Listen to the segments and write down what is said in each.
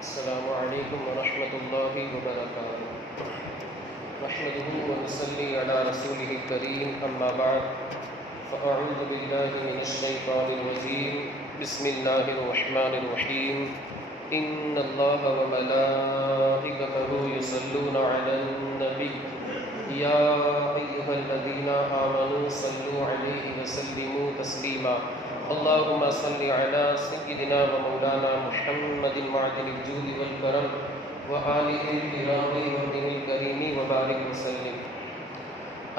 السلام علیکم ورحمۃ اللہ وبرکاتہ نحمده ونصلی علی رسولہ الکریم اما بعد فاعوذ باللہ من الشیطان الرجیم بسم اللہ الرحمن الرحیم ان اللہ وملائکتہ یصلون علی النبی یا ایھا الذین آمنوا صلوا علیہ وسلموا تسلیما اللهم صل على سيدنا ومولانا محمد معدن الجود والكرم وآله الكرام وابنه الكريم وبارك وسلم۔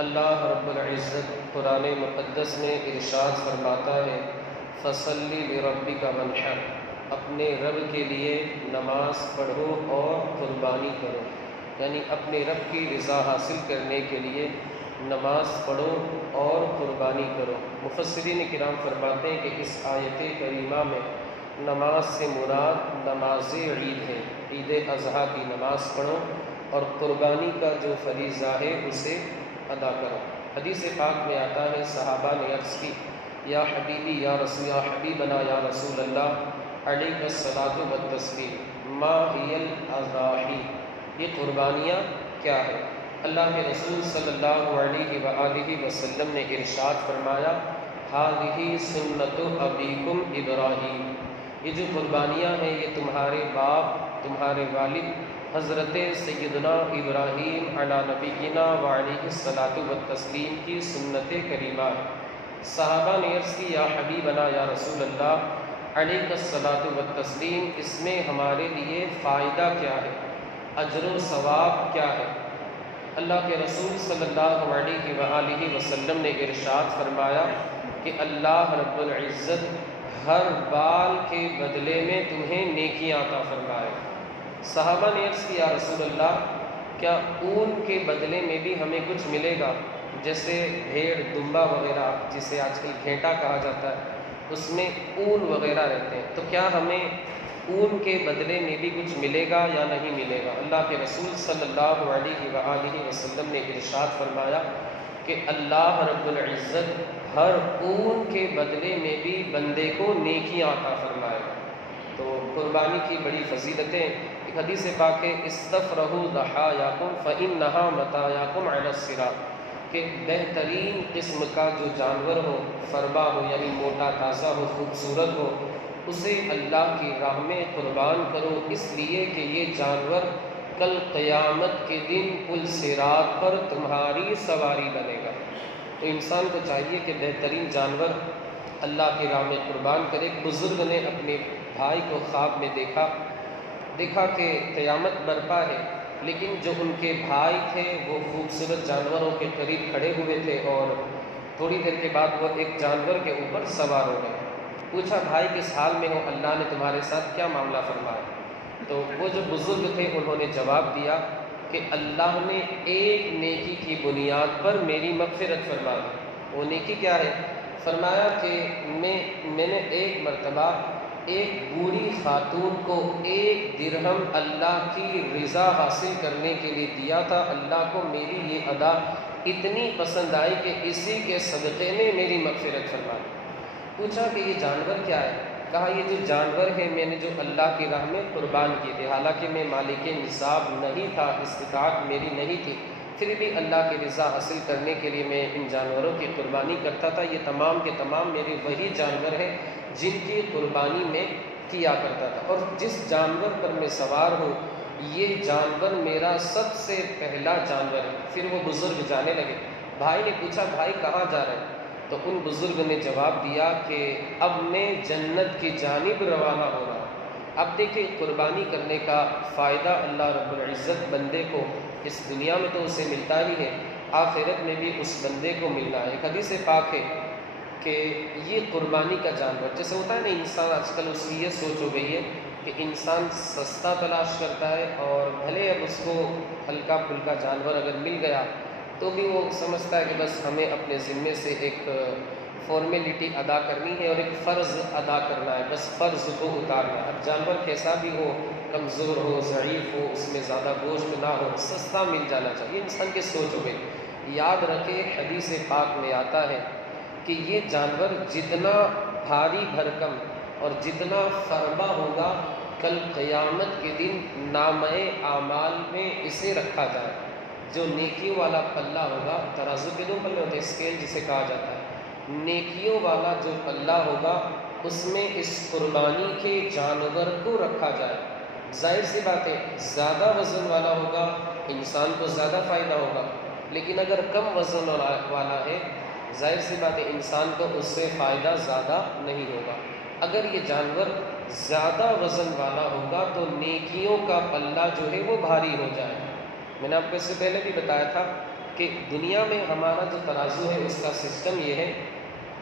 اللہ رب العزت قرآن مقدس میں ارشاد فرماتا ہے فصلی لربک وانحر، اپنے رب کے لیے نماز پڑھو اور قربانی کرو، یعنی اپنے رب کی رضا حاصل کرنے کے لیے نماز پڑھو اور قربانی کرو۔ مفسرین کرام فرماتے ہیں کہ اس آیت کریمہ میں نماز سے مراد نماز عید ہے، عید اضحیٰ کی نماز پڑھو اور قربانی کا جو فریضہ ہے اسے ادا کرو۔ حدیث پاک میں آتا ہے صحابہ نے عرض کی یا حبیبی یا حبیبنا یا رسول اللہ علیہ الصلاۃ والتسلیم ما ہی الاضاحی، یہ قربانیاں کیا ہے؟ اللہ کے رسول صلی اللہ علیہ وآلہ وسلم نے ارشاد فرمایا ھذہ سنت ابیکم ابراہیم، یہ جو قربانیاں ہیں یہ تمہارے باپ تمہارے والد حضرت سیدنا ابراہیم علی نبینا وعلیہ الصلاۃ والتسلیم کی سنت کریمہ ہے۔ صحابہ نے عرض کی یا حبیبنا یا رسول اللہ علیہ الصلاۃ والتسلیم، اس میں ہمارے لیے فائدہ کیا ہے، اجر و ثواب کیا ہے؟ اللہ کے رسول صلی اللہ علیہ وآلہ وسلم نے ارشاد فرمایا کہ اللہ رب العزت ہر بال کے بدلے میں تمہیں نیکیاں عطا فرمائے۔ صحابہ نے عرض کیا یا رسول اللہ کیا اون کے بدلے میں بھی ہمیں کچھ ملے گا؟ جیسے بھیڑ دمبا وغیرہ جسے آج کل گھیٹا کہا جاتا ہے اس میں اون وغیرہ رہتے ہیں، تو کیا ہمیں اون کے بدلے میں بھی کچھ ملے گا یا نہیں ملے گا؟ اللہ کے رسول صلی اللہ علیہ وآلہ وسلم نے ارشاد فرمایا کہ اللہ رب العزت ہر اون کے بدلے میں بھی بندے کو نیکیاں عطا فرمائے گا۔ تو قربانی کی بڑی فضیلتیں، ایک حدیث پاک ہے استفرحوا ضحایاکم فإنہا متاعکم علی الصراط، کہ بہترین قسم کا جو جانور ہو، فربا ہو یعنی موٹا تازہ ہو خوبصورت ہو، اسے اللہ کی راہ میں قربان کرو، اس لیے کہ یہ جانور کل قیامت کے دن پل صراط پر تمہاری سواری بنے گا۔ تو انسان کو چاہیے کہ بہترین جانور اللہ کی راہ میں قربان کرے۔ ایک بزرگ نے اپنے بھائی کو خواب میں دیکھا کہ قیامت برپا ہے، لیکن جو ان کے بھائی تھے وہ خوبصورت جانوروں کے قریب کھڑے ہوئے تھے اور تھوڑی دیر کے بعد وہ ایک جانور کے اوپر سوار ہو گئے۔ پوچھا بھائی کس حال میں ہو، اللہ نے تمہارے ساتھ کیا معاملہ فرمایا؟ تو وہ جو بزرگ تھے انہوں نے جواب دیا کہ اللہ نے ایک نیکی کی بنیاد پر میری مغفرت فرما دی۔ وہ نیکی کیا ہے؟ فرمایا کہ میں نے ایک مرتبہ ایک بوڑھی خاتون کو 1 درہم اللہ کی رضا حاصل کرنے کے لیے دیا تھا، اللہ کو میری یہ ادا اتنی پسند آئی کہ اسی کے صدقے میں میری مغفرت فرما دی۔ پوچھا کہ یہ جانور کیا ہے؟ کہا یہ جو جانور ہے میں نے جو اللہ کی راہ میں قربان کیے تھے، حالانکہ میں مالک نصاب نہیں تھا، استطاعت میری نہیں تھی، پھر بھی اللہ کی رضا حاصل کرنے کے لیے میں ان جانوروں کی قربانی کرتا تھا۔ یہ تمام کے تمام میرے وہی جانور ہیں جن کی قربانی میں کیا کرتا تھا، اور جس جانور پر میں سوار ہوں یہ جانور میرا سب سے پہلا جانور ہے۔ پھر وہ بزرگ جانے لگے۔ بھائی نے پوچھا بھائی کہاں جا رہے ہیں؟ تو ان بزرگ نے جواب دیا کہ اب میں جنت کی جانب روانہ ہو رہا ہوں۔ اب دیکھیں قربانی کرنے کا فائدہ اللہ رب العزت بندے کو اس دنیا میں تو اسے ملتا ہی ہے، آخرت میں بھی اس بندے کو ملنا ہے۔ ایک حدیث پاک ہے کہ یہ قربانی کا جانور جیسے ہوتا ہے نا، انسان آج کل اس کی یہ سوچ ہو گئی ہے کہ انسان سستا تلاش کرتا ہے، اور بھلے اب اس کو ہلکا پھلکا جانور اگر مل گیا تو بھی وہ سمجھتا ہے کہ بس ہمیں اپنے ذمے سے ایک فارمیلٹی ادا کرنی ہے اور ایک فرض ادا کرنا ہے، بس فرض کو اتارنا ہے۔ اب جانور کیسا بھی ہو، کمزور ہو ضعیف ہو، اس میں زیادہ گوشت نہ ہو، سستا مل جانا چاہیے، انسان کی سوچ ہو گئی۔ یاد رکھے حدیث پاک میں آتا ہے کہ یہ جانور جتنا بھاری بھرکم اور جتنا فربا ہوگا کل قیامت کے دن نامۂ اعمال میں اسے رکھا جائے. جو نیکیوں والا پلہ ہوگا، ترازو کے دو پلے ہوتے ہیں، اسکیل جسے کہا جاتا ہے، نیکیوں والا جو پلہ ہوگا اس میں اس قربانی کے جانور کو رکھا جائے. ظاہر سی بات ہے زیادہ وزن والا ہوگا انسان کو زیادہ فائدہ ہوگا، لیکن اگر کم وزن والا ہے ظاہر سی بات ہے انسان کو اس سے فائدہ زیادہ نہیں ہوگا. اگر یہ جانور زیادہ وزن والا ہوگا تو نیکیوں کا پلہ جو ہے وہ بھاری ہو جائے. میں نے آپ کو اس سے پہلے بھی بتایا تھا کہ دنیا میں ہمارا جو ترازو ہے اس کا سسٹم یہ ہے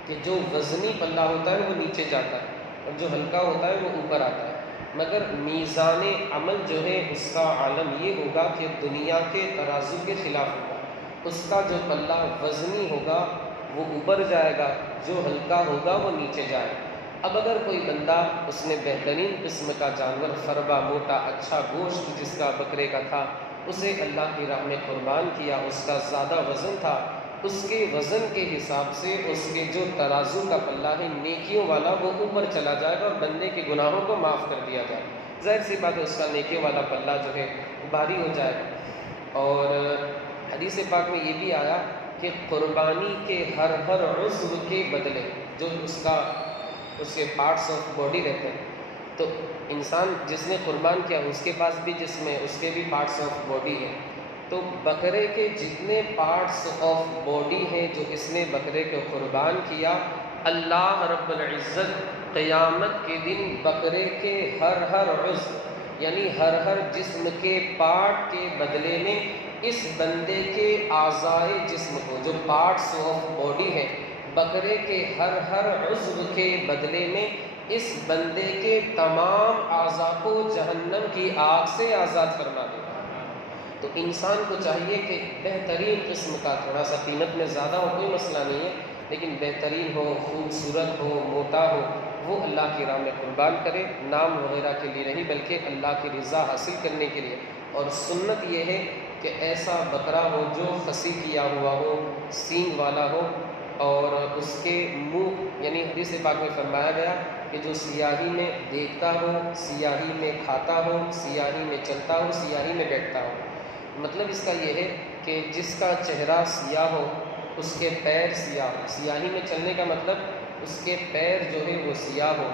کہ جو وزنی پلہ ہوتا ہے وہ نیچے جاتا ہے اور جو ہلکا ہوتا ہے وہ اوپر آتا ہے. مگر میزان عمل جو ہے اس کا عالم یہ ہوگا کہ دنیا کے ترازو کے خلاف ہوگا. اس کا جو پلہ وزنی ہوگا وہ اوپر جائے گا، جو ہلکا ہوگا وہ نیچے جائے گا. اب اگر کوئی بندہ اس نے بہترین قسم کا جانور، فربا موٹا اچھا گوشت جس کا بکرے کا تھا، اسے اللہ کی راہ میں قربان کیا، اس کا زیادہ وزن تھا، اس کے وزن کے حساب سے اس کے جو ترازو کا پلہ ہے نیکیوں والا وہ اوپر چلا جائے گا اور بندے کے گناہوں کو معاف کر دیا جائے گا. ظاہر سی بات ہے اس کا نیکیوں والا پلہ جو ہے بھاری ہو جائے گا. اور حدیث پاک میں یہ بھی آیا کہ قربانی کے ہر عضو کے بدلے جو اس کے پارٹس آف باڈی رہتے ہیں، تو انسان جس نے قربان کیا اس کے پاس بھی جسم ہے، اس کے بھی پارٹس آف باڈی ہے. تو بکرے کے جتنے پارٹس آف باڈی ہیں جو اس نے بکرے کو قربان کیا، اللہ رب العزت قیامت کے دن بکرے کے ہر عضو یعنی ہر جسم کے پارٹ کے بدلے میں اس بندے کے اعضائے جسم کو، جو پارٹس آف باڈی ہیں، بکرے کے ہر عضو کے بدلے میں اس بندے کے تمام اعضاء کو جہنم کی آگ سے آزاد فرما دے. تو انسان کو چاہیے کہ بہترین قسم کا، تھوڑا سا قیمت میں زیادہ ہو کوئی مسئلہ نہیں ہے، لیکن بہترین ہو، خوبصورت ہو، موٹا ہو، وہ اللہ کی راہ میں قربان کرے، نام وغیرہ کے لیے نہیں بلکہ اللہ کی رضا حاصل کرنے کے لیے. اور سنت یہ ہے کہ ایسا بکرا ہو جو خصی کیا ہوا ہو، سینگ والا ہو، اور اس کے منہ یعنی حدیث پاک میں فرمایا گیا کہ جو سیاہی میں دیکھتا ہو، سیاہی میں کھاتا ہو، سیاہی میں چلتا ہو، سیاہی میں بیٹھتا ہو. مطلب اس کا یہ ہے کہ جس کا چہرہ سیاہ ہو اس کے پیر سیاہ ہو. سیاہی میں چلنے کا مطلب اس کے پیر جو ہے وہ سیاہ ہو.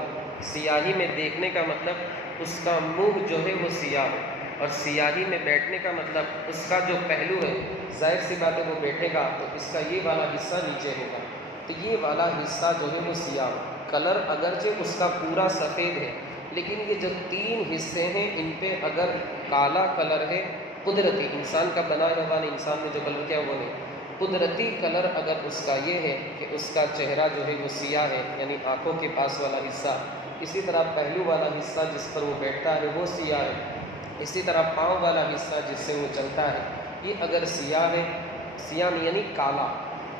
سیاہی میں دیکھنے کا مطلب اس کا منہ جو ہے وہ سیاہ ہو. اور سیاہی میں بیٹھنے کا مطلب اس کا جو پہلو ہے، ظاہر سی بات ہے وہ بیٹھے گا تو اس کا یہ والا حصہ نیچے ہوگا، تو یہ والا حصہ جو ہے وہ سیاہ ہو. کلر اگرچہ اس کا پورا سفید ہے، لیکن یہ جو تین حصے ہیں ان پہ اگر کالا کلر ہے، قدرتی انسان کا بنایا ہوا نہیں، انسان نے جو کلر کیا وہ نہیں، قدرتی کلر اگر اس کا یہ ہے کہ اس کا چہرہ جو ہے وہ سیاہ ہے یعنی آنکھوں کے پاس والا حصہ، اسی طرح پہلو والا حصہ جس پر وہ بیٹھتا ہے وہ سیاہ ہے، اسی طرح پاؤں والا حصہ جس سے وہ چلتا ہے یہ اگر سیاہ ہے، سیاہ نہیں یعنی کالا،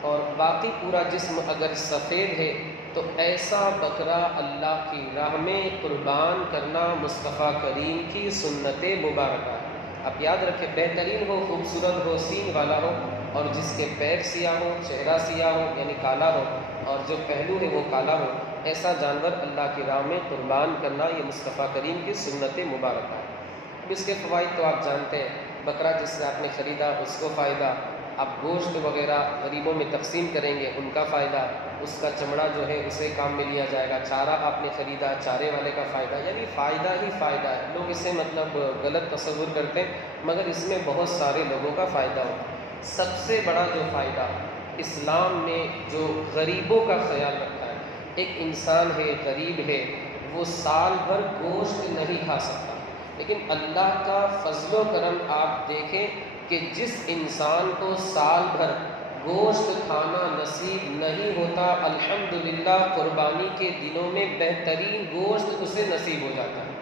اور باقی پورا جسم اگر سفید ہے، تو ایسا بکرا اللہ کی راہ میں قربان کرنا مصطفیٰ کریم کی سنت مبارکہ ہے. آپ یاد رکھیں، بہترین ہو، خوبصورت ہو، سینگ والا ہو، اور جس کے پیر سیاہ ہو، چہرہ سیاہ ہو یعنی کالا ہو، اور جو پہلو ہے وہ کالا ہو، ایسا جانور اللہ کی راہ میں قربان کرنا یہ مصطفیٰ کریم کی سنت مبارکہ ہے. اب اس کے فوائد تو آپ جانتے ہیں، بکرا جس سے آپ نے خریدا اس کو فائدہ، آپ گوشت وغیرہ غریبوں میں تقسیم کریں گے ان کا فائدہ، اس کا چمڑا جو ہے اسے کام میں لیا جائے گا، چارہ آپ نے خریدا چارے والے کا فائدہ، یعنی فائدہ ہی فائدہ ہے. لوگ اسے مطلب غلط تصور کرتے ہیں، مگر اس میں بہت سارے لوگوں کا فائدہ ہوتا ہے. سب سے بڑا جو فائدہ اسلام نے جو غریبوں کا خیال رکھا ہے، ایک انسان ہے غریب ہے، وہ سال بھر گوشت نہیں کھا سکتا، لیکن اللہ کا فضل و کرم آپ دیکھیں کہ جس انسان کو سال بھر گوشت کھانا نصیب نہیں ہوتا، الحمدللہ قربانی کے دنوں میں بہترین گوشت اسے نصیب ہو جاتا ہے.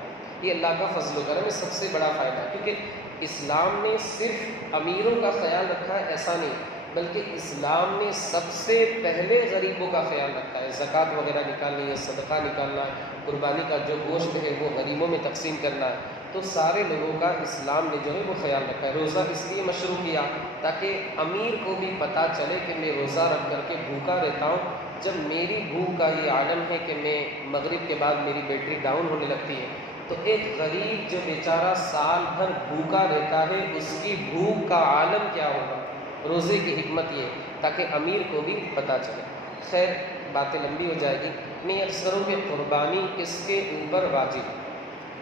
یہ اللہ کا فضل و کرم ہے، سب سے بڑا فائدہ، کیونکہ اسلام نے صرف امیروں کا خیال رکھا ہے ایسا نہیں، بلکہ اسلام نے سب سے پہلے غریبوں کا خیال رکھا ہے. زکوٰۃ وغیرہ نکالنی ہے، صدقہ نکالنا ہے، قربانی کا جو گوشت ہے وہ غریبوں میں تقسیم کرنا ہے، تو سارے لوگوں کا اسلام نے جو ہے وہ خیال رکھا ہے. روزہ اس لیے مشروع کیا تاکہ امیر کو بھی پتہ چلے کہ میں روزہ رکھ کر کے بھوکا رہتا ہوں، جب میری بھوک کا یہ عالم ہے کہ میں مغرب کے بعد میری بیٹری ڈاؤن ہونے لگتی ہے تو ایک غریب جو بیچارہ سال بھر بھوکا رہتا ہے اس کی بھوک کا عالم کیا ہوگا. روزے کی حکمت یہ تاکہ امیر کو بھی پتہ چلے. خیر باتیں لمبی ہو جائے گی. میں عرض کروں کہ قربانی کس کے اوپر واجب ہے.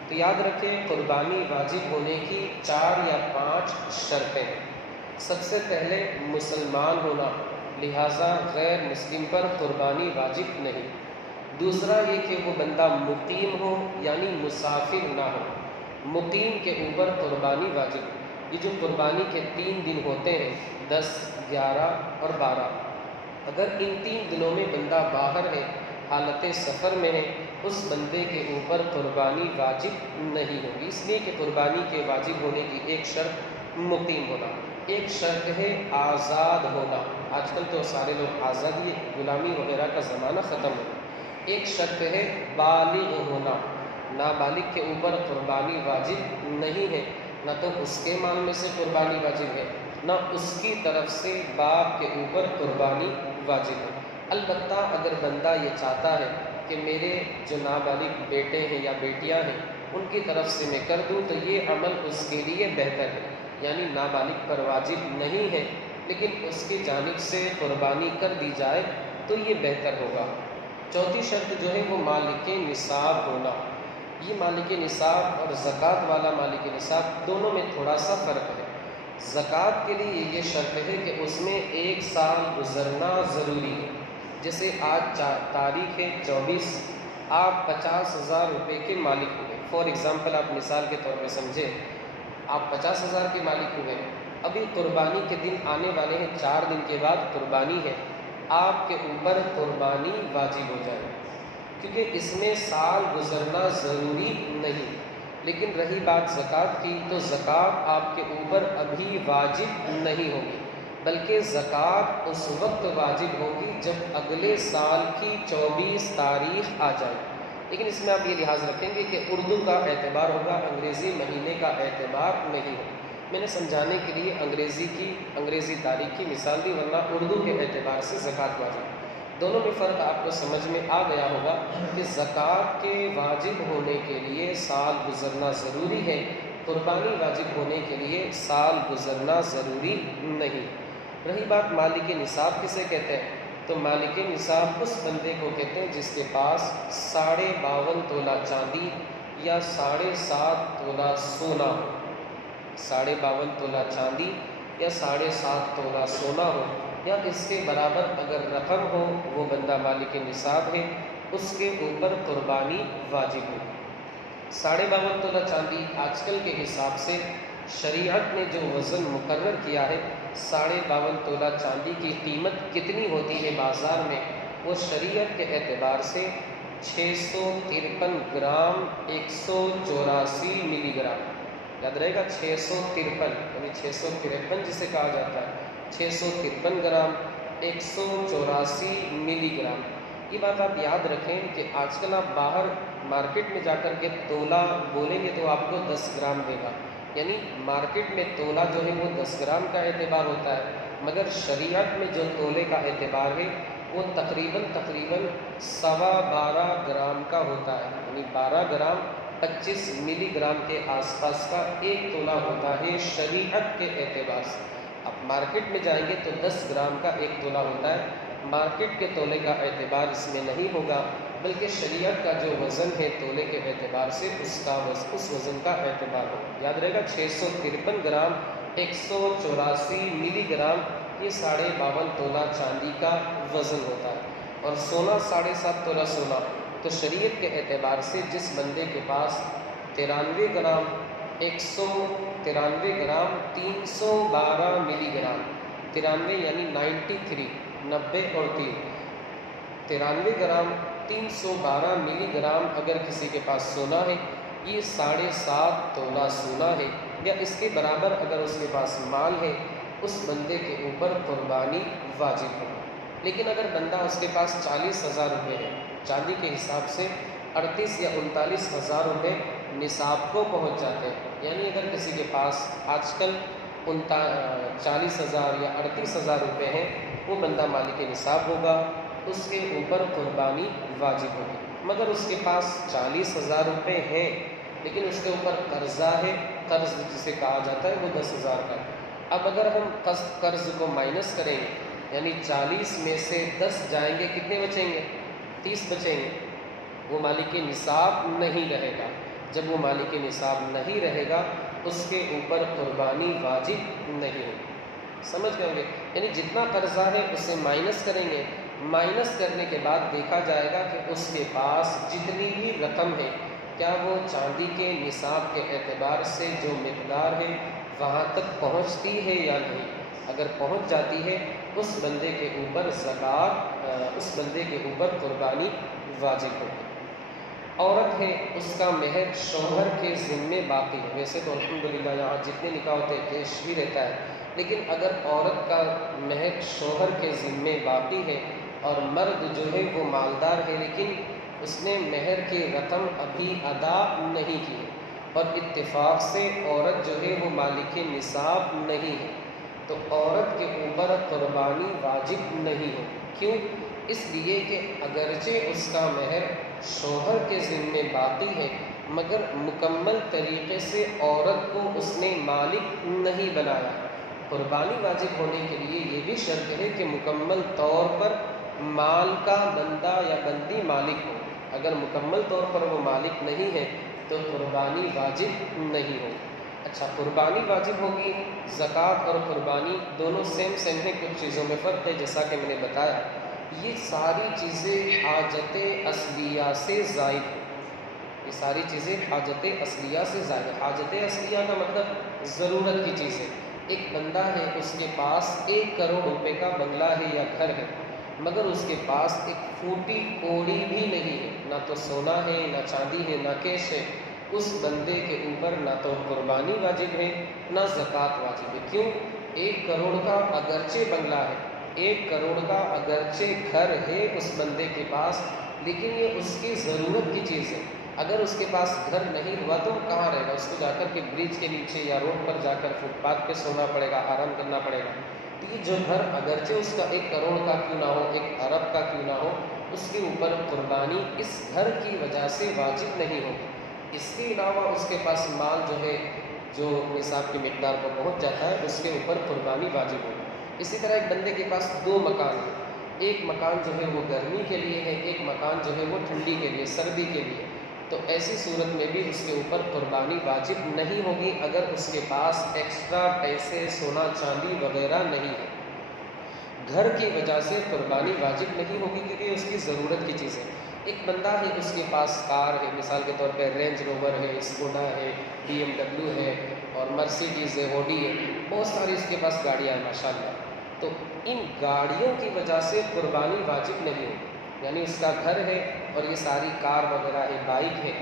تو یاد رکھیں قربانی واجب ہونے کی 4 یا 5 شرطیں ہیں. سب سے پہلے مسلمان ہونا، لہٰذا غیر مسلم پر قربانی واجب نہیں. دوسرا یہ کہ وہ بندہ مقیم ہو یعنی مسافر نہ ہو. مقیم کے اوپر قربانی واجب. یہ جو قربانی کے 3 دن ہوتے ہیں 10، 11 اور 12، اگر ان 3 دنوں میں بندہ باہر ہے، حالت سفر میں ہے، اس بندے کے اوپر قربانی واجب نہیں ہوگی. اس لیے کہ قربانی کے واجب ہونے کی ایک شرط مقیم ہونا، ایک شرط ہے آزاد ہونا. آج کل تو سارے لوگ آزادی غلامی وغیرہ کا زمانہ ختم ہو. ایک شرط ہے بالغ ہونا. نابالغ کے اوپر قربانی واجب نہیں ہے، نہ تو اس کے مال میں سے قربانی واجب ہے، نہ اس کی طرف سے باپ کے اوپر قربانی واجب ہے. البتہ اگر بندہ یہ چاہتا ہے کہ میرے جو نابالغ بیٹے ہیں یا بیٹیاں ہیں ان کی طرف سے میں کر دوں تو یہ عمل اس کے لیے بہتر ہے. یعنی نابالغ پر واجب نہیں ہے لیکن اس کی جانب سے قربانی کر دی جائے تو یہ بہتر ہوگا. چوتھی شرط جو ہے وہ مالک نصاب ہونا. یہ مالک نصاب اور زکوٰۃ والا مالک نصاب دونوں میں تھوڑا سا فرق ہے. زکوٰۃ کے لیے یہ شرط ہے کہ اس میں 1 سال گزرنا ضروری ہے. جیسے آج تاریخ ہے 24، آپ 50,000 روپے کے مالک ہوئے. فار ایگزامپل آپ مثال کے طور پہ سمجھیں، آپ 50,000 کے مالک ہوئے. ابھی قربانی کے دن آنے والے ہیں، 4 دن کے بعد قربانی ہے. آپ کے اوپر قربانی واجب ہو جائے کیونکہ اس میں سال گزرنا ضروری نہیں. لیکن رہی بات زکوٰۃ کی، تو زکوٰۃ آپ کے اوپر ابھی واجب نہیں ہوگی، بلکہ زکوٰۃ اس وقت واجب ہوگی جب اگلے سال کی 24 تاریخ آ جائے. لیکن اس میں آپ یہ لحاظ رکھیں گے کہ اردو کا اعتبار ہوگا، انگریزی مہینے کا اعتبار نہیں ہوگا. میں نے سمجھانے کے لیے انگریزی تاریخ کی مثال دی، ورنہ اردو کے اعتبار سے زکوٰۃ واجب. دونوں میں فرق آپ کو سمجھ میں آ گیا ہوگا کہ زکوٰۃ کے واجب ہونے کے لیے سال گزرنا ضروری ہے، قربانی واجب ہونے کے لیے سال گزرنا ضروری نہیں. رہی بات مالک نصاب کسے کہتے ہیں، تو مالک نصاب اس بندے کو کہتے ہیں جس کے پاس 52.5 تولہ چاندی یا 7.5 تولہ سونا ہو. 52.5 تولہ چاندی یا 7.5 تولہ سونا ہو یا اس کے برابر اگر رقم ہو، وہ بندہ مالک نصاب ہے، اس کے اوپر قربانی واجب ہو. 52.5 تولہ چاندی آج کل کے حساب سے شریعت نے جو وزن مقرر کیا ہے، 52.5 تولہ چاندی کی قیمت کتنی ہوتی ہے بازار میں، وہ شریعت کے اعتبار سے 653 گرام 184 ملی گرام. یاد رہے گا 653 یعنی 653 جسے کہا جاتا ہے، 653 گرام 184 ملی گرام. یہ بات آپ یاد رکھیں کہ آج کل آپ باہر مارکیٹ میں جا کر کے تولہ بولیں گے تو آپ کو 10 گرام دے گا. یعنی مارکیٹ میں تولہ جو ہے وہ 10 گرام کا اعتبار ہوتا ہے، مگر شریعت میں جو تولے کا اعتبار ہے وہ تقریباً 12.25 گرام کا ہوتا ہے. یعنی 12 گرام 25 ملی گرام کے آس پاس کا ایک تولہ ہوتا ہے شریعت کے اعتبار سے. اب مارکیٹ میں جائیں گے تو 10 گرام کا ایک تولہ ہوتا ہے. مارکیٹ کے تولے کا اعتبار اس میں نہیں ہوگا، بلکہ شریعت کا جو وزن ہے تولے کے اعتبار سے اس وزن کا اعتبار ہوگا. یاد رہے گا 653 گرام 184 ملی گرام یہ 52.5 تولہ چاندی کا وزن ہوتا ہے. اور سونا 7.5 تولہ سونا، تو شریعت کے اعتبار سے جس بندے کے پاس 93 گرام 193 گرام 312 ملی گرام، 93 یعنی 93 90 اور 3 93 گرام 312 ملی گرام اگر کسی کے پاس سونا ہے، یہ 7.5 تولہ سونا ہے یا اس کے برابر اگر اس کے پاس مال ہے، اس بندے کے اوپر قربانی واجب ہے. لیکن اگر بندہ اس کے پاس 40,000 روپے ہے، چاندی کے حساب سے 38 یا 39,000 روپے نصاب کو پہنچ جاتے ہیں. یعنی اگر کسی کے پاس آج کل 40,000 یا 38,000 روپے ہیں، وہ بندہ مالک نصاب ہوگا، اس کے اوپر قربانی واجب ہوگی. مگر اس کے پاس 40,000 روپے ہیں لیکن اس کے اوپر قرضہ ہے، قرض جسے کہا جاتا ہے وہ 10,000 کا ہے۔ اب اگر ہم قرض کو مائنس کریں گے، یعنی 40 میں سے 10 جائیں گے، کتنے بچیں گے؟ 30 بچیں گے۔ وہ مالک نصاب نہیں رہے گا۔ جب وہ مالک نصاب نہیں رہے گا اس کے اوپر قربانی واجب نہیں ہوگی۔ سمجھ گئے ہوں گے؟ یعنی جتنا قرضہ ہے اسے مائنس کریں گے، مائنس کرنے کے بعد دیکھا جائے گا کہ اس کے پاس جتنی بھی رقم ہے کیا وہ چاندی کے نصاب کے اعتبار سے جو مقدار ہے وہاں تک پہنچتی ہے یا نہیں۔ اگر پہنچ جاتی ہے اس بندے کے اوپر زکوٰۃ، اس بندے کے اوپر قربانی واجب ہوگی۔ عورت ہے، اس کا مہر شوہر کے ذمے باقی ہے۔ ویسے تو الحمدللہ یہاں جتنے نکاح ہوتے ہیں کیش بھی رہتا ہے، لیکن اگر عورت کا مہر شوہر کے ذمے باقی ہے اور مرد جو ہے وہ مالدار ہے لیکن اس نے مہر کی رقم ابھی ادا نہیں کی ہے اور اتفاق سے عورت جو ہے وہ مالک نصاب نہیں ہے، تو عورت کے اوپر قربانی واجب نہیں ہو۔ کیوں؟ اس لیے کہ اگرچہ اس کا مہر شوہر کے ذمے باقی ہے مگر مکمل طریقے سے عورت کو اس نے مالک نہیں بنایا۔ قربانی واجب ہونے کے لیے یہ بھی شرط ہے کہ مکمل طور پر مال کا بندہ یا بندی مالک ہو۔ اگر مکمل طور پر وہ مالک نہیں ہے تو قربانی واجب نہیں ہوگی۔ اچھا، قربانی واجب ہوگی، زکوٰۃ اور قربانی دونوں سیم ہے، کچھ چیزوں میں فرق ہے جیسا کہ میں نے بتایا۔ یہ ساری چیزیں حاجت اصلیہ سے زائد ہیں۔ یہ ساری چیزیں حاجت اصلیہ سے زائد ہیں۔ حاجت اصلیہ کا مطلب ضرورت کی چیزیں۔ ایک بندہ ہے، اس کے پاس 1 کروڑ روپے کا بنگلہ ہے یا گھر ہے مگر اس کے پاس ایک پھوٹی کوڑی بھی نہیں ہے، نہ تو سونا ہے نہ چاندی ہے نہ کیش ہے، اس بندے کے اوپر نہ تو قربانی واجب ہے نہ زکوٰۃ واجب ہے۔ کیوں؟ 1 کروڑ کا اگرچہ بنگلہ ہے، 1 کروڑ کا اگرچہ گھر ہے اس بندے کے پاس، لیکن یہ اس کی ضرورت کی چیز ہے۔ اگر اس کے پاس گھر نہیں ہوا تو کہاں رہے گا؟ اس کو جا کر کے برج کے نیچے یا روڈ پر جا کر فٹ پاتھ پہ سونا پڑے گا، آرام کرنا پڑے گا۔ تو یہ جو گھر اگرچہ اس کا 1 کروڑ کا کیوں نہ ہو، 1 ارب کا کیوں نہ ہو، اس کے اوپر قربانی اس گھر کی وجہ سے واجب نہیں ہوگی۔ اس کے علاوہ اس کے پاس مال جو ہے جو نصاب کی مقدار پر پہنچ جاتا ہے اس کے اوپر قربانی واجب ہوگی۔ اسی طرح ایک بندے کے پاس 2 مکان ہیں، ایک مکان جو ہے وہ گرمی کے لیے ہے، ایک مکان جو ہے وہ ٹھنڈی کے لیے، سردی کے لیے، تو ایسی صورت میں بھی اس کے اوپر قربانی واجب نہیں ہوگی اگر اس کے پاس ایکسٹرا پیسے، سونا چاندی وغیرہ نہیں ہے۔ گھر کی وجہ سے قربانی واجب نہیں ہوگی کیونکہ اس کی ضرورت کی چیز ہے۔ ایک بندہ ہے، اس کے پاس کار ہے، مثال کے طور پہ رینج روور ہے، اسکوڈا ہے، BMW ہے اور مرسیڈیز ہے، اوڈی ہے، بہت ساری اس کے پاس گاڑیاں ہیں ماشاءاللہ۔ تو ان گاڑیوں کی وجہ سے قربانی واجب نہیں ہوگی۔ یعنی اس کا گھر ہے اور یہ ساری کار وغیرہ ہے، بائک ہے،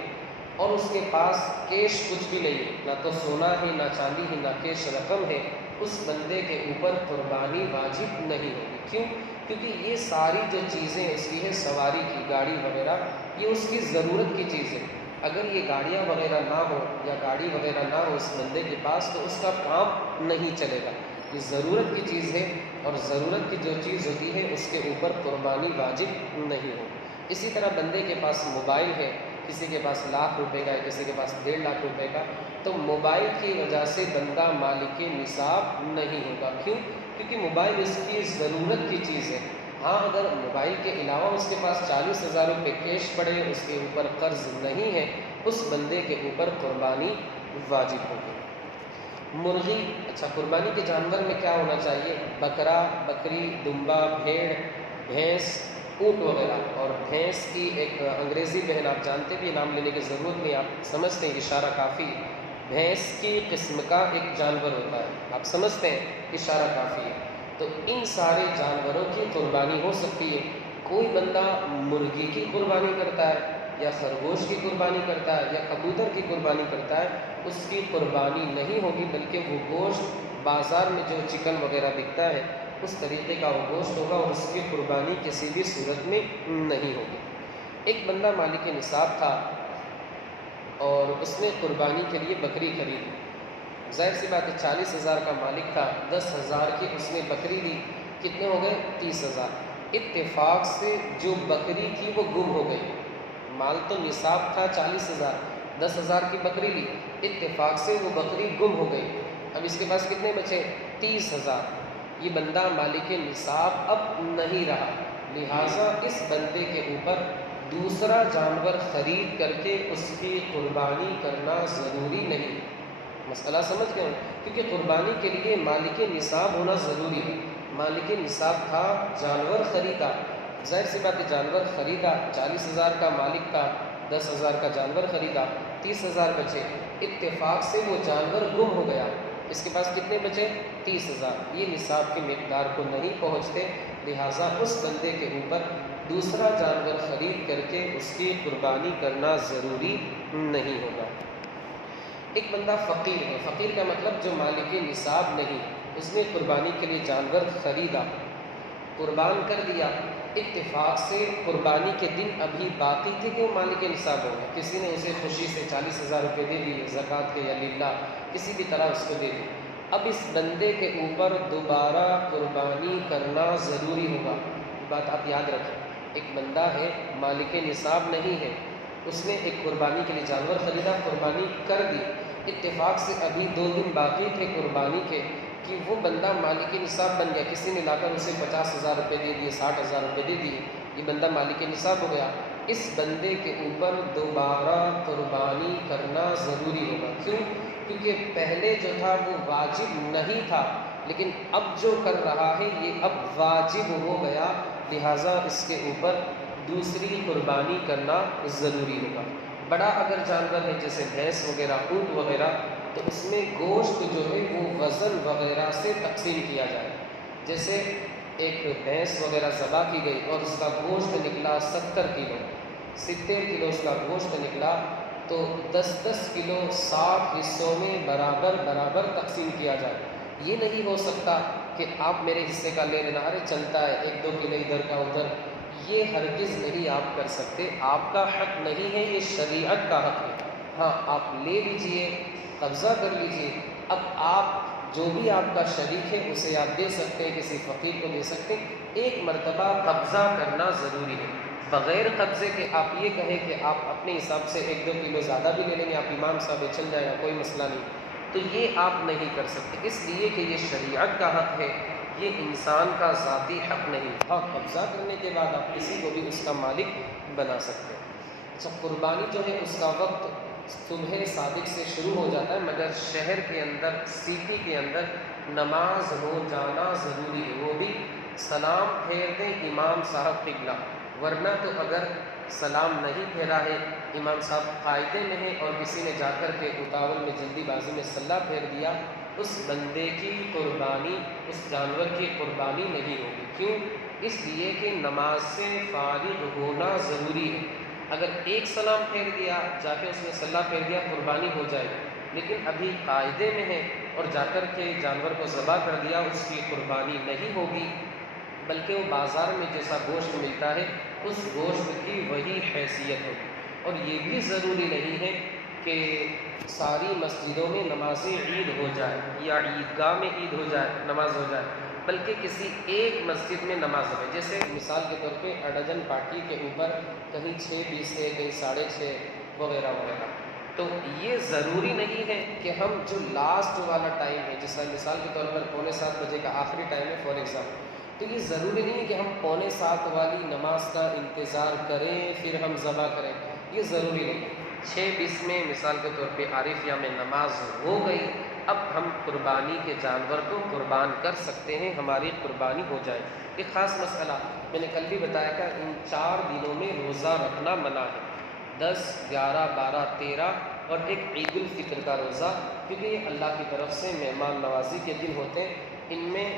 اور اس کے پاس کیش کچھ بھی نہیں ہے، نہ تو سونا ہے نہ چاندی ہے نہ کیش رقم ہے، اس بندے کے اوپر قربانی واجب نہیں ہوگی۔ کیوں؟ کیونکہ یہ ساری جو چیزیں اس کی ہے، سواری کی گاڑی وغیرہ، یہ اس کی ضرورت کی چیز ہے۔ اگر یہ گاڑیاں وغیرہ نہ ہو یا گاڑی وغیرہ نہ ہو اس بندے کے پاس تو اس کا کام نہیں چلے گا۔ یہ ضرورت کی چیز ہے اور ضرورت کی جو چیز ہوتی ہے اس کے اوپر قربانی واجب نہیں ہوگی۔ اسی طرح بندے کے پاس موبائل ہے، کسی کے پاس 1,00,000 روپے کا ہے، کسی کے پاس 1.5 لاکھ روپے کا، تو موبائل کی وجہ سے بندہ مالک نصاب نہیں ہوگا۔ کیوں؟ کیونکہ موبائل اس کی ضرورت کی چیز ہے۔ ہاں، اگر موبائل کے علاوہ اس کے پاس 40,000 روپے کیش پڑے، اس کے اوپر قرض نہیں ہے، اس بندے کے اوپر قربانی واجب ہوگی۔ مرغی، اچھا قربانی کے جانور میں کیا ہونا چاہیے؟ بکرا، بکری، دمبا، بھیڑ، بھینس، اونٹ وغیرہ۔ اور بھینس کی ایک انگریزی بہن آپ جانتے بھی، نام لینے کی ضرورت نہیں، آپ سمجھتے ہیں، اشارہ کافی ہے۔ بھینس کی قسم کا ایک جانور ہوتا ہے، آپ سمجھتے ہیں، اشارہ کافی ہے۔ تو ان سارے جانوروں کی قربانی ہو سکتی ہے۔ کوئی بندہ مرغی کی قربانی کرتا ہے یا خرگوش کی قربانی کرتا ہے یا کبوتر کی قربانی کرتا ہے، اس کی قربانی نہیں ہوگی، بلکہ وہ گوشت بازار میں جو چکن وغیرہ بکتا ہے اس طریقے کا وہ گوشت ہوگا اور اس کی قربانی کسی بھی صورت میں نہیں ہوگی۔ ایک بندہ مالک نصاب تھا اور اس نے قربانی کے لیے بکری خریدی، ظاہر سی بات ہے 40,000 کا مالک تھا، 10,000 کی اس نے بکری دی، کتنے ہو گئے؟ 30,000۔ اتفاق سے جو بکری تھی وہ گم ہو گئی، مال تو نصاب تھا 40,000، 10,000 کی بکری لی، اتفاق سے وہ بکری گم ہو گئی، اب اس کے پاس کتنے بچے؟ 30,000۔ یہ بندہ مالک نصاب اب نہیں رہا، لہٰذا اس بندے کے اوپر دوسرا جانور خرید کر کے اس کی قربانی کرنا ضروری نہیں۔ مسئلہ سمجھ گئے ہوں؟ کیونکہ قربانی کے لیے مالک نصاب ہونا ضروری ہے۔ مالک نصاب تھا، جانور خریدا، ظاہر سی بات ہے جانور خریدا، 40,000 کا مالک کا، 10,000 کا جانور خریدا، 30,000 بچے، اتفاق سے وہ جانور گم ہو گیا، اس کے پاس کتنے بچے؟ 30,000۔ یہ نصاب کی مقدار کو نہیں پہنچتے، لہٰذا اس بندے کے اوپر دوسرا جانور خرید کر کے اس کی قربانی کرنا ضروری نہیں ہوگا۔ ایک بندہ فقیر ہے، فقیر کا مطلب جو مالک نصاب نہیں، اس نے قربانی کے لیے جانور خریدا، قربان کر دیا، اتفاق سے قربانی کے دن ابھی باقی تھے کہ وہ مالک نصاب ہو گئے، کسی نے اسے خوشی سے 40,000 روپے دے دیے زکوٰۃ کے یا للہ، کسی بھی طرح اس کو دے دی، اب اس بندے کے اوپر دوبارہ قربانی کرنا ضروری ہوگا۔ یہ بات آپ یاد رکھیں، ایک بندہ ہے مالک نصاب نہیں ہے، اس نے ایک قربانی کے لیے جانور خریدا، قربانی کر دی، اتفاق سے ابھی 2 دن باقی تھے قربانی کے کہ وہ بندہ مالک نصاب بن گیا، کسی نے لا کر اسے 50,000 روپے دے دیے، 60,000 روپے دے دیے، یہ بندہ مالک نصاب ہو گیا، اس بندے کے اوپر دوبارہ قربانی کرنا ضروری ہوگا۔ کیوں؟ کیونکہ پہلے جو تھا وہ واجب نہیں تھا، لیکن اب جو کر رہا ہے یہ اب واجب ہو گیا، لہٰذا اس کے اوپر دوسری قربانی کرنا ضروری ہوگا۔ بڑا اگر جانور ہے جیسے بھینس وغیرہ، اونٹ وغیرہ، تو اس میں گوشت جو ہے وہ وزن وغیرہ سے تقسیم کیا جائے، جیسے ایک بھینس وغیرہ ذبح کی گئی اور اس کا گوشت نکلا 70 کلو، 70 کلو اس کا گوشت نکلا، تو 10-10 کلو 60 حصوں میں برابر برابر تقسیم کیا جائے۔ یہ نہیں ہو سکتا کہ آپ میرے حصے کا لے لینا، ارے چلتا ہے 1-2 کلو ادھر کا ادھر، یہ ہرگز نہیں آپ کر سکتے، آپ کا حق نہیں ہے، یہ شریعت کا حق ہے۔ ہاں آپ لے لیجئے، قبضہ کر لیجئے، اب آپ جو بھی آپ کا شریک ہے اسے آپ دے سکتے ہیں، کسی فقیر کو دے سکتے ہیں، ایک مرتبہ قبضہ کرنا ضروری ہے۔ بغیر قبضے کے آپ یہ کہیں کہ آپ اپنے حساب سے 1-2 کلو زیادہ بھی لے لیں گے، آپ امام صاحب چل جائیں گا، کوئی مسئلہ نہیں، تو یہ آپ نہیں کر سکتے، اس لیے کہ یہ شریعت کا حق ہے، یہ انسان کا ذاتی حق نہیں۔ ہاں قبضہ کرنے کے بعد آپ کسی کو بھی اس کا مالک بنا سکتے ہیں۔ اچھا، قربانی جو ہے اس کا وقت صبح صادق سے شروع ہو جاتا ہے، مگر شہر کے اندر، سٹی کے اندر نماز ہو جانا ضروری ہے، وہ بھی سلام پھیر دیں امام صاحب قبلہ، ورنہ تو اگر سلام نہیں پھیرا ہے، امام صاحب قاعدے میں ہیں اور کسی نے جا کر کے اتاول میں جلدی بازی میں سلام پھیر دیا، اس بندے کی قربانی، اس جانور کی قربانی نہیں ہوگی۔ کیوں؟ اس لیے کہ نماز سے فارغ ہونا ضروری ہے۔ اگر ایک سلام پھیر دیا، جا کے اس نے سلام پھیر دیا، قربانی ہو جائے گی، لیکن ابھی قاعدے میں ہے اور جا کر کے جانور کو ذبح کر دیا، اس کی قربانی نہیں ہوگی، بلکہ وہ بازار میں جیسا گوشت ملتا ہے اس گوشت کی وہی حیثیت ہوگی۔ اور یہ بھی ضروری نہیں ہے کہ ساری مسجدوں میں نماز عید ہو جائے یا عیدگاہ میں عید ہو جائے، نماز ہو جائے، بلکہ کسی ایک مسجد میں نماز ہو، جیسے مثال کے طور پہ اڈجن پارٹی کے اوپر کہیں 6:20 ہے، کہیں 6:30 وغیرہ وغیرہ، تو یہ ضروری نہیں ہے کہ ہم جو لاسٹ والا ٹائم ہے، جیسا مثال کے طور پر 6:45 بجے کا آخری ٹائم ہے فار ایگزامپل، تو یہ ضروری نہیں ہے کہ ہم 6:45 والی نماز کا انتظار کریں پھر ہم ذبح کریں، یہ ضروری نہیں۔ 6:20 میں مثال کے طور پہ عارفیہ میں نماز ہو گئی، اب ہم قربانی کے جانور کو قربان کر سکتے ہیں، ہماری قربانی ہو جائے۔ ایک خاص مسئلہ میں نے کل بھی بتایا تھا، ان 4 دنوں میں روزہ رکھنا منع ہے، 10، 11، 12، 13 اور ایک عید الفطر کا روزہ، کیونکہ یہ اللہ کی طرف سے مہمان نوازی کے دن ہوتے ہیں، ان میں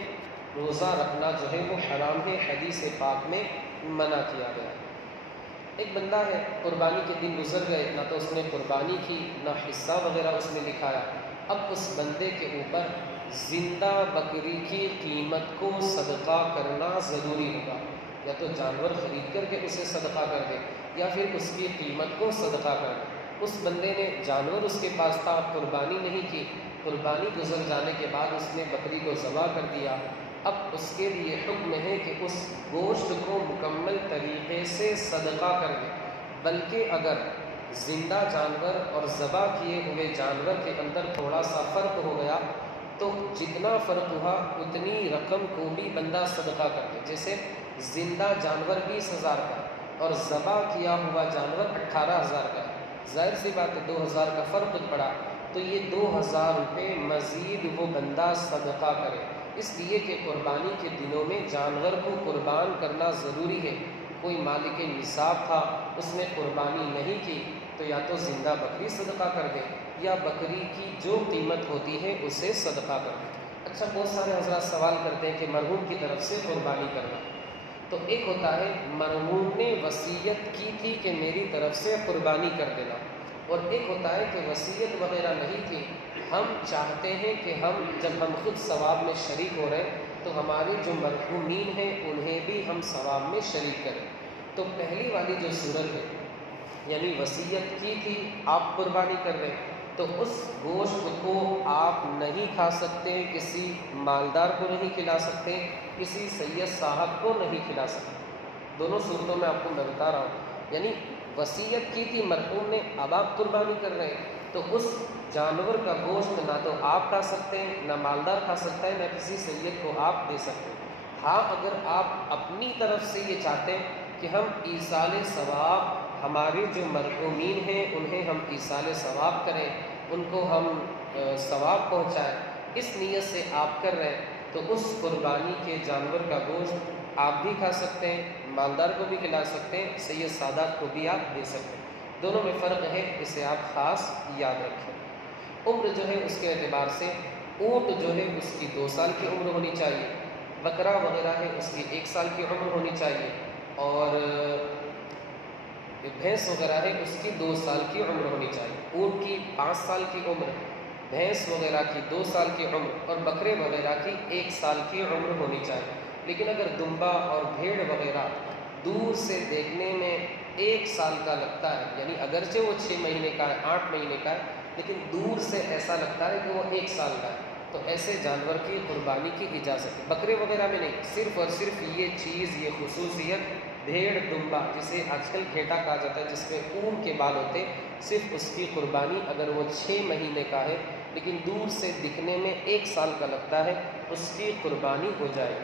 روزہ رکھنا جو ہے وہ حرام ہے، حدیث پاک میں منع کیا گیا ہے۔ ایک بندہ ہے، قربانی کے دن گزر گئے، نہ تو اس نے قربانی کی نہ حصہ وغیرہ اس نے لکھایا، اب اس بندے کے اوپر زندہ بکری کی قیمت کو صدقہ کرنا ضروری ہوگا، یا تو جانور خرید کر کے اسے صدقہ کر دے یا پھر اس کی قیمت کو صدقہ کر دے۔ اس بندے نے جانور اس کے پاس تھا، قربانی نہیں کی، قربانی گزر جانے کے بعد اس نے بکری کو ذبح کر دیا، اب اس کے لیے حکم ہے کہ اس گوشت کو مکمل طریقے سے صدقہ کر دے، بلکہ اگر زندہ جانور اور ذبح کیے ہوئے جانور کے اندر تھوڑا سا فرق ہو گیا تو جتنا فرق ہوا اتنی رقم کو بھی بندہ صدقہ کر دے. جیسے زندہ جانور 20,000 کا اور ذبح کیا ہوا جانور 18,000 کا، ظاہر سی بات ہے 2,000 کا فرق پڑا، تو یہ 2,000 روپے مزید وہ بندہ صدقہ کرے. اس لیے کہ قربانی کے دنوں میں جانور کو قربان کرنا ضروری ہے. کوئی مالک نصاب تھا، اس نے قربانی نہیں کی تو یا تو زندہ بکری صدقہ کر دے یا بکری کی جو قیمت ہوتی ہے اسے صدقہ کر دے. اچھا، بہت سارے حضرات سوال کرتے ہیں کہ مرحوم کی طرف سے قربانی کرنا. تو ایک ہوتا ہے مرحوم نے وصیت کی تھی کہ میری طرف سے قربانی کر دینا، اور ایک ہوتا ہے کہ وصیت وغیرہ نہیں تھی، ہم چاہتے ہیں کہ جب ہم خود ثواب میں شریک ہو رہے ہیں تو ہمارے جو مرحومین ہیں انہیں بھی ہم ثواب میں شریک کریں. تو پہلی والی جو صورت ہے یعنی وصیت کی تھی آپ قربانی کر رہے ہیں تو اس گوشت کو آپ نہیں کھا سکتے، کسی مالدار کو نہیں کھلا سکتے، کسی سید صاحب کو نہیں کھلا سکتے. دونوں صورتوں میں آپ کو میں بتا رہا ہوں. یعنی وصیت کی تھی مرحوم نے، اب آپ قربانی کر رہے ہیں تو اس جانور کا گوشت نہ تو آپ کھا سکتے ہیں، نہ مالدار کھا سکتا ہے، نہ کسی سید کو آپ دے سکتے ہیں. ہاں، اگر آپ اپنی طرف سے یہ چاہتے ہیں کہ ہم ایصال ثواب، ہمارے جو مرحومین ہیں انہیں ہم ایصال ثواب کریں، ان کو ہم ثواب پہنچائیں، اس نیت سے آپ کر رہے ہیں تو اس قربانی کے جانور کا گوشت آپ بھی کھا سکتے ہیں، مالدار کو بھی کھلا سکتے ہیں، سید سادات کو بھی آپ دے سکتے ہیں. دونوں میں فرق ہے، اسے آپ خاص یاد رکھیں. عمر جو ہے اس کے اعتبار سے اونٹ جو ہے اس کی 2 سال کی عمر ہونی چاہیے، بکرا وغیرہ ہے اس کی 1 سال کی عمر ہونی چاہیے، اور بھینس وغیرہ ہے اس کی 2 سال کی عمر ہونی چاہیے. اونٹ کی 5 سال کی عمر، بھینس وغیرہ کی 2 سال کی عمر اور بکرے وغیرہ کی 1 سال کی عمر ہونی چاہیے. لیکن اگر دمبا اور بھیڑ وغیرہ دور سے دیکھنے میں 1 سال کا لگتا ہے، یعنی اگرچہ وہ 6 مہینے کا ہے، 8 مہینے کا ہے، لیکن دور سے ایسا لگتا ہے کہ وہ 1 سال کا ہے، تو ایسے جانور کی قربانی کی اجازت ہے. بکرے وغیرہ میں نہیں، صرف اور صرف یہ چیز، یہ خصوصیت بھیڑ دمبا، جسے آج کل گھیٹا کہا جاتا ہے جس میں اون کے بال ہوتے، صرف اس کی قربانی اگر وہ 6 مہینے کا ہے لیکن دور سے دکھنے میں 1 سال کا لگتا ہے، اس کی قربانی ہو جائے.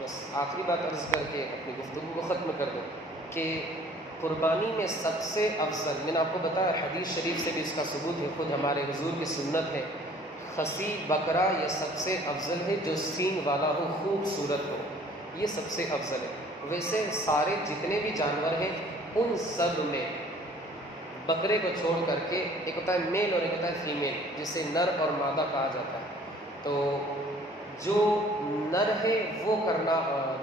بس آخری بات عرض کر کے اپنی گفتگو کو ختم کر دوں کہ قربانی میں سب سے افضل، میں نے آپ کو بتایا حدیث شریف سے بھی اس کا ثبوت ہے، خود ہمارے حضور کی سنت ہے، خصی بکرا یہ سب سے افضل ہے جو سینگ والا ہو، خوبصورت ہو، یہ سب سے افضل ہے. ویسے سارے جتنے بھی جانور ہیں ان سب میں بکرے کو چھوڑ کر کے ایک ہوتا ہے میل اور ایک ہوتا ہے فیمیل، جسے نر اور مادہ کہا جاتا ہے. تو جو نر ہے وہ کرنا،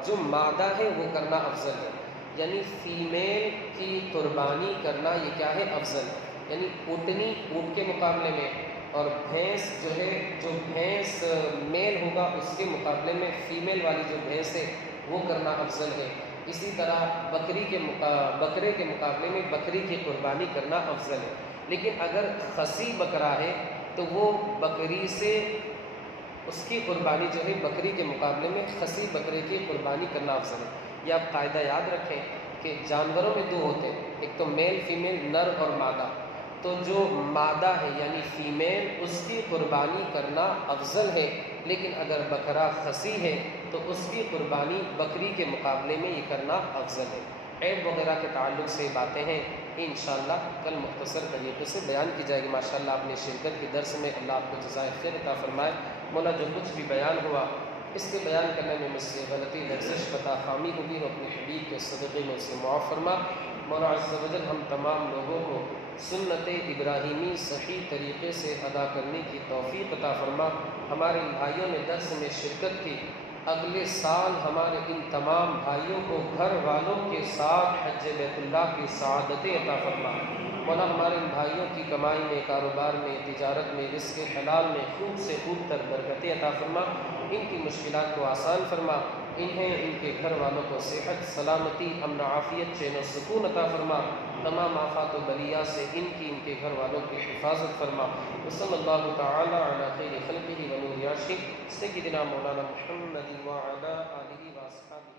جو مادہ ہے وہ کرنا افضل ہے. یعنی فیمیل کی قربانی کرنا یہ کیا ہے؟ افضل. یعنی اونٹنی اونٹ کے مقابلے میں، اور بھینس جو ہے، جو بھینس میل ہوگا اس کے مقابلے میں فیمیل والی جو بھینس ہے وہ کرنا افضل ہے. اسی طرح بکرے کے مقابلے میں بکری کی قربانی کرنا افضل ہے. لیکن اگر خصی بکرا ہے تو وہ بکری سے، اس کی قربانی جو ہے بکری کے مقابلے میں خصی بکرے کی قربانی کرنا افضل ہے. یہ آپ قاعدہ یاد رکھیں کہ جانوروں میں 2 ہوتے ہیں، ایک تو میل فیمیل، نر اور مادہ. تو جو مادہ ہے یعنی فیمیل، اس کی قربانی کرنا افضل ہے. لیکن اگر بکرا خصی ہے تو اس کی قربانی بکری کے مقابلے میں یہ کرنا افضل ہے. عیب وغیرہ کے تعلق سے باتیں ہیں انشاءاللہ کل مختصر طریقے سے بیان کی جائے گی. ماشاءاللہ آپ نے شرکت کے درس میں، اللہ آپ کو جزائے خیر عطا فرمائے. مولا جو کچھ بھی بیان ہوا اس کے بیان کرنے میں مجھ سے غلطی، لغزش، خطا، خامی ہوگی، وہ اپنے حبیب کے صدقے میں اسے معاف فرما. مولا عز و جل ہم تمام لوگوں کو سنت ابراہیمی صحیح طریقے سے ادا کرنے کی توفیق عطا فرما. ہمارے ان بھائیوں نے درس میں شرکت کی، اگلے سال ہمارے ان تمام بھائیوں کو گھر والوں کے ساتھ حج بیت اللہ کی سعادتیں عطا فرما. مولا ہمارے ان بھائیوں کی کمائی میں، کاروبار میں، تجارت میں، رزق حلال میں خوب سے خوب تر برکتیں عطا فرما. ان کی مشکلات کو آسان فرما. انہیں، ان کے گھر والوں کو صحت، سلامتی، امن، عافیت، چین و سکون عطا فرما. تمام آفات و بلیات سے ان کی، ان کے گھر والوں کی حفاظت فرما. وصلی اللہ تعالی علی خیر خلقہ و نور عرشہ سیدنا مولانا محمد وعلی آلہ و اصحابہ.